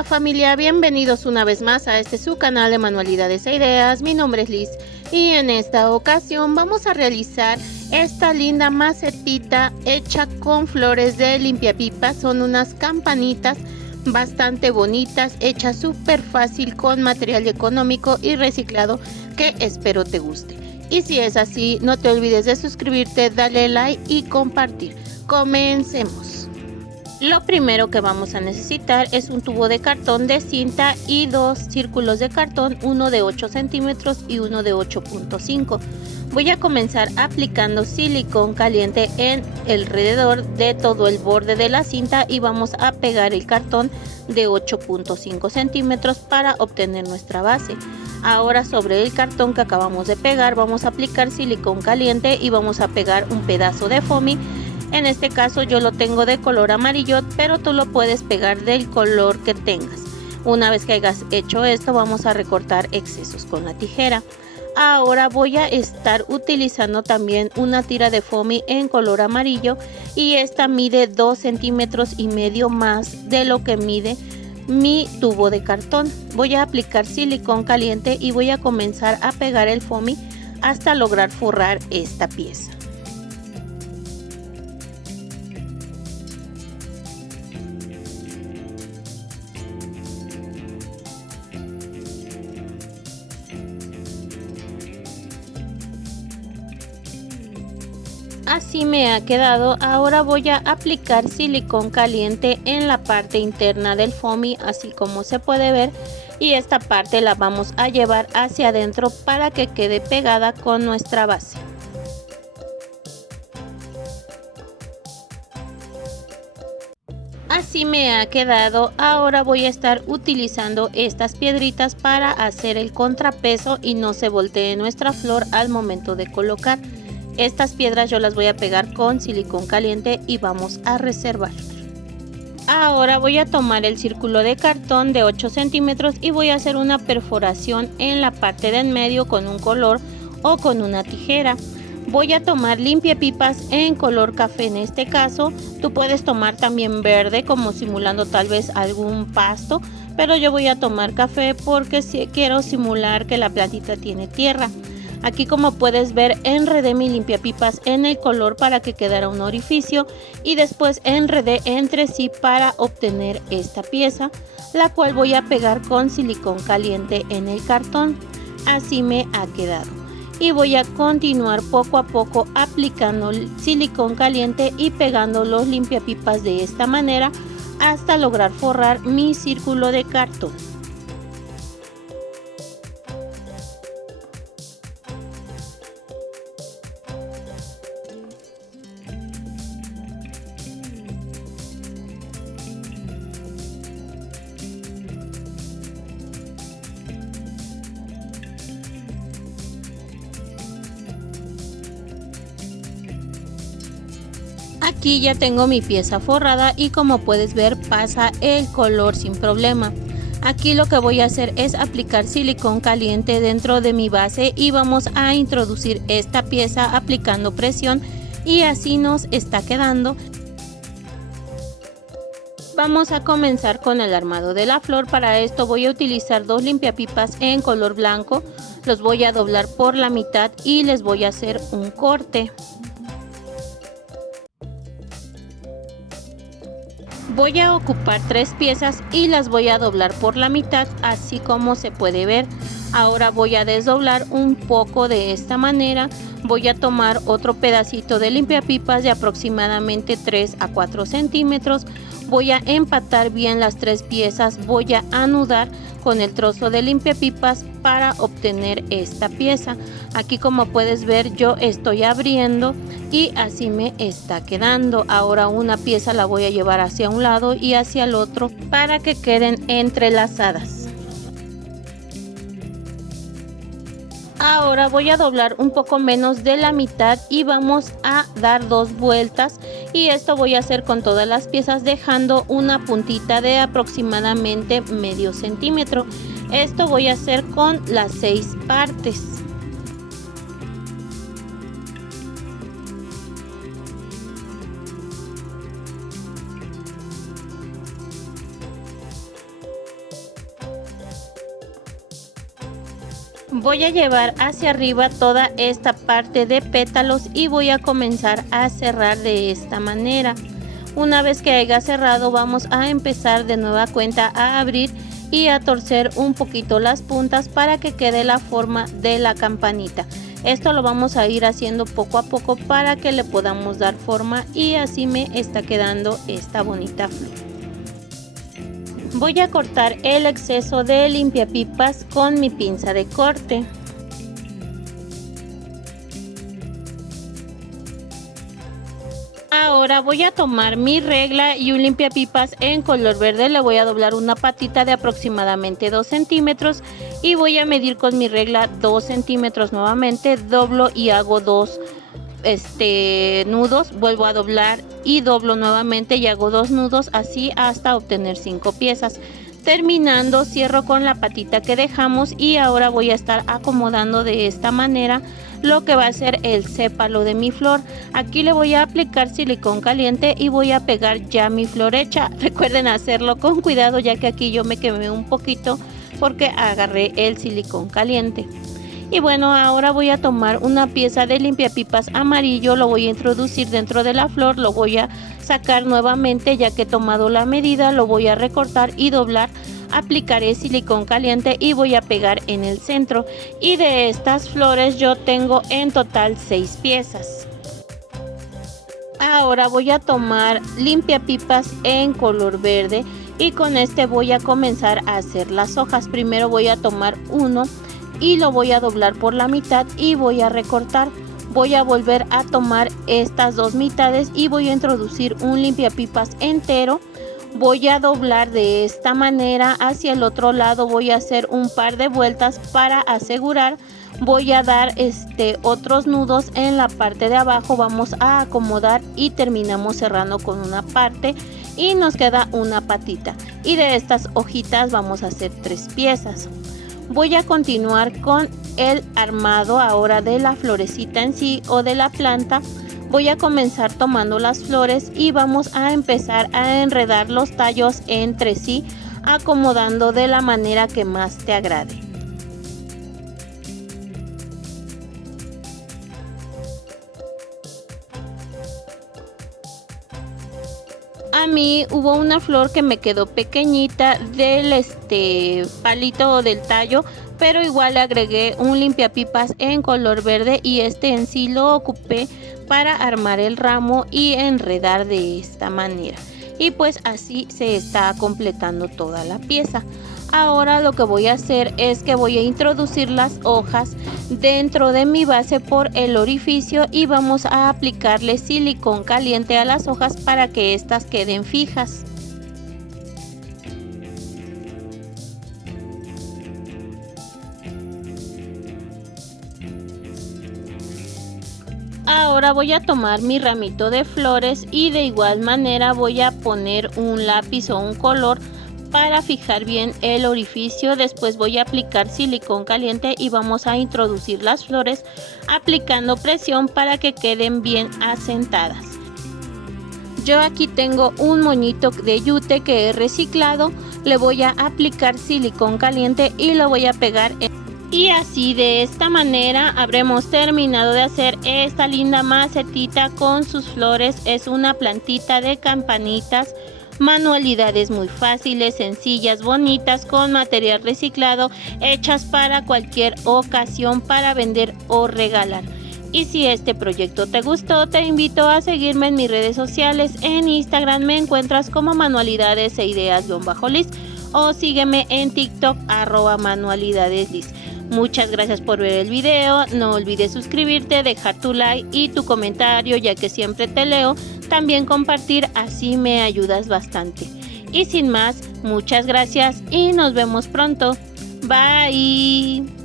Hola familia, bienvenidos una vez más a su canal de Manualidades e Ideas. Mi nombre es Liz y en esta ocasión vamos a realizar esta linda macetita hecha con flores de limpiapipas. Son unas campanitas bastante bonitas, hechas súper fácil con material económico y reciclado que espero te guste. Y si es así, no te olvides de suscribirte, darle like y compartir. Comencemos. Lo primero que vamos a necesitar es un tubo de cartón de cinta y dos círculos de cartón, uno de 8 centímetros y uno de 8.5. Voy a comenzar aplicando silicón caliente en alrededor de todo el borde de la cinta y vamos a pegar el cartón de 8.5 centímetros para obtener nuestra base. Ahora sobre el cartón que acabamos de pegar vamos a aplicar silicón caliente y vamos a pegar un pedazo de foamy. En este caso yo lo tengo de color amarillo, pero tú lo puedes pegar del color que tengas. Una vez que hayas hecho esto, vamos a recortar excesos con la tijera. Ahora voy a estar utilizando también una tira de foamy en color amarillo y esta mide 2,5 centímetros más de lo que mide mi tubo de cartón. Voy a aplicar silicón caliente y voy a comenzar a pegar el foamy hasta lograr forrar esta pieza. Así me ha quedado. Ahora voy a aplicar silicón caliente en la parte interna del foamy, así como se puede ver, y esta parte la vamos a llevar hacia adentro para que quede pegada con nuestra base. Así me ha quedado. Ahora voy a estar utilizando estas piedritas para hacer el contrapeso y no se voltee nuestra flor al momento de colocar. Estas piedras yo las voy a pegar con silicón caliente y vamos a reservar. Ahora voy a tomar el círculo de cartón de 8 centímetros y voy a hacer una perforación en la parte de en medio con un color o con una tijera. Voy a tomar limpiapipas en color café en este caso. Tú puedes tomar también verde como simulando tal vez algún pasto, pero yo voy a tomar café porque quiero simular que la plantita tiene tierra. Aquí, como puedes ver, enredé mi limpiapipas en el color para que quedara un orificio y después enredé entre sí para obtener esta pieza, la cual voy a pegar con silicón caliente en el cartón. Así me ha quedado. Y voy a continuar poco a poco aplicando silicón caliente y pegando los limpiapipas de esta manera hasta lograr forrar mi círculo de cartón. Aquí ya tengo mi pieza forrada y como puedes ver pasa el color sin problema. Aquí lo que voy a hacer es aplicar silicón caliente dentro de mi base y vamos a introducir esta pieza aplicando presión y así nos está quedando. Vamos a comenzar con el armado de la flor. Para esto voy a utilizar dos limpiapipas en color blanco. Los voy a doblar por la mitad y les voy a hacer un corte. Voy a ocupar 3 piezas y las voy a doblar por la mitad, así como se puede ver. Ahora voy a desdoblar un poco de esta manera. Voy a tomar otro pedacito de limpiapipas de aproximadamente 3 a 4 centímetros. Voy a empatar bien las 3 piezas. Voy a anudar con el trozo de limpiapipas para obtener esta pieza. Aquí, como puedes ver, yo estoy abriendo y así me está quedando. Ahora una pieza la voy a llevar hacia un lado y hacia el otro para que queden entrelazadas. Ahora voy a doblar un poco menos de la mitad y vamos a dar 2 vueltas, y esto voy a hacer con todas las piezas dejando una puntita de aproximadamente medio centímetro. Esto voy a hacer con las 6 partes. Voy a llevar hacia arriba toda esta parte de pétalos y voy a comenzar a cerrar de esta manera. Una vez que haya cerrado, vamos a empezar de nueva cuenta a abrir y a torcer un poquito las puntas para que quede la forma de la campanita. Esto lo vamos a ir haciendo poco a poco para que le podamos dar forma, y así me está quedando esta bonita flor. Voy a cortar el exceso de limpiapipas con mi pinza de corte. Ahora voy a tomar mi regla y un limpiapipas en color verde. Le voy a doblar una patita de aproximadamente 2 centímetros y voy a medir con mi regla 2 centímetros nuevamente. Doblo y hago 2 nudos, vuelvo a doblar y doblo nuevamente y hago 2 nudos, así hasta obtener 5 piezas. Terminando, cierro con la patita que dejamos y ahora voy a estar acomodando de esta manera lo que va a ser el sépalo de mi flor. Aquí le voy a aplicar silicón caliente y voy a pegar ya mi flor hecha. Recuerden hacerlo con cuidado, ya que aquí yo me quemé un poquito porque agarré el silicón caliente. Y bueno, ahora voy a tomar una pieza de limpiapipas amarillo, lo voy a introducir dentro de la flor, lo voy a sacar nuevamente ya que he tomado la medida, lo voy a recortar y doblar, aplicaré silicón caliente y voy a pegar en el centro. Y de estas flores yo tengo en total 6 piezas. Ahora voy a tomar limpiapipas en color verde y con este voy a comenzar a hacer las hojas. Primero voy a tomar uno y lo voy a doblar por la mitad y voy a recortar. Voy a volver a tomar estas dos mitades y voy a introducir un limpiapipas entero. Voy a doblar de esta manera hacia el otro lado, voy a hacer un par de vueltas para asegurar. Voy a dar otros nudos en la parte de abajo, vamos a acomodar y terminamos cerrando con una parte y nos queda una patita. Y de estas hojitas vamos a hacer 3 piezas. Voy a continuar con el armado ahora de la florecita en sí o de la planta. Voy a comenzar tomando las flores y vamos a empezar a enredar los tallos entre sí, acomodando de la manera que más te agrade. A mí hubo una flor que me quedó pequeñita del palito o del tallo, pero igual le agregué un limpiapipas en color verde y en sí lo ocupé para armar el ramo y enredar de esta manera. Y pues así se está completando toda la pieza. Ahora lo que voy a hacer es que voy a introducir las hojas dentro de mi base por el orificio y vamos a aplicarle silicón caliente a las hojas para que estas queden fijas. Ahora voy a tomar mi ramito de flores y de igual manera voy a poner un lápiz o un color para fijar bien el orificio. Después voy a aplicar silicón caliente y vamos a introducir las flores aplicando presión para que queden bien asentadas. Yo aquí tengo un moñito de yute que he reciclado, le voy a aplicar silicón caliente y lo voy a pegar y así de esta manera habremos terminado de hacer esta linda macetita con sus flores. Es una plantita de campanitas. Manualidades muy fáciles, sencillas, bonitas, con material reciclado, hechas para cualquier ocasión, para vender o regalar. Y si este proyecto te gustó, te invito a seguirme en mis redes sociales. En Instagram me encuentras como manualidades e ideas_Liz o sígueme en TikTok @manualidadesliz. Muchas gracias por ver el video, no olvides suscribirte, dejar tu like y tu comentario ya que siempre te leo, también compartir, así me ayudas bastante. Y sin más, muchas gracias y nos vemos pronto. Bye.